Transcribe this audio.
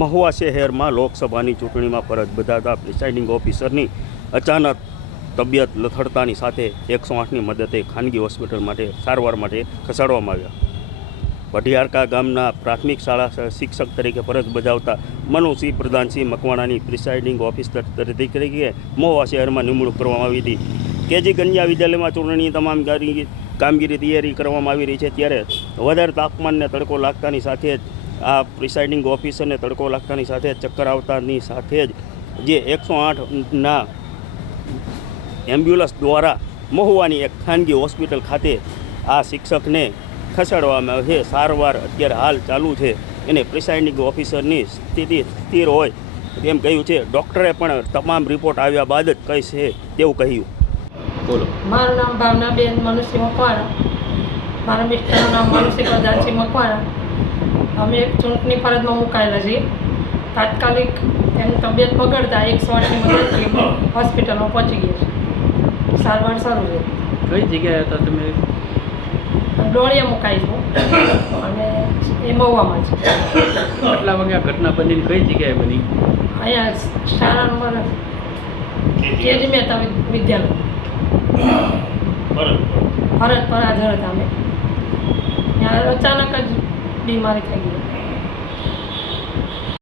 મહુવા શહેરમાં લોકસભાની ચૂંટણીમાં ફરજ બજાવતા પ્રિસાઇડિંગ ઓફિસરની અચાનક તબિયત લથડતાની સાથે 108ની મદદે ખાનગી હોસ્પિટલ માટે સારવાર માટે ખસેડવામાં આવ્યા। વઢિયારકા ગામના પ્રાથમિક શાળા શિક્ષક તરીકે ફરજ બજાવતા મનુસિંહ પ્રધાનસિંહ મકવાણાની પ્રિસાઇડિંગ ઓફિસર તરીકે મહુવા શહેરમાં નિમણૂક કરવામાં આવી હતી। કેજી કન્યા વિદ્યાલયમાં ચૂંટણીની તમામ કામગીરી તૈયારી કરવામાં આવી રહી છે, ત્યારે વધારે તાપમાનને તડકો લાગતાની સાથે જ આ પ્રિસાઇડિંગ ઓફિસરને તડકો લાગતાની સાથે ચક્કર આવતાની સાથે જ જે 108ના એમ્બ્યુલન્સ દ્વારા મહુવાની એક ખાનગી હોસ્પિટલ ખાતે આ શિક્ષકને ખસેડવામાં આવે છે। સારવાર અત્યારે હાલ ચાલુ છે અને પ્રિસાઇડિંગ ઓફિસરની સ્થિતિ સ્થિર હોય તેમ કહ્યું છે। ડૉક્ટરે પણ તમામ રિપોર્ટ આવ્યા બાદ જ કહેશે તેવું કહ્યું। બોલો। મારું નામ ભાવનાબેન મનુસિંહ મકવાણા, મારા મિસ્ટરનું નામ મનુસિંહ પ્રધાનસિંહ મકવાણા। અમે એક ચૂંટણી ફરજમાં મુકાયેલા છીએ। તાત્કાલિક એમની તબિયત બગડતા 108ની મદદથી હોસ્પિટલમાં પહોંચી ગયા છે। સારવાર શરૂ છે। કઈ જગ્યાએ હતા તમે? ડોળિયા મુકાઈ છું અને એ મહુવામાં છે। કેટલા વાગે આ ઘટના બની? કઈ જગ્યાએ બની? અહીંયા શાળા નંબર કેજી મહેતા વિદ્યાલય ફરજ પર હાજર હતા અમે। ત્યાં અચાનક જ બીમારી થઈ ગઈ।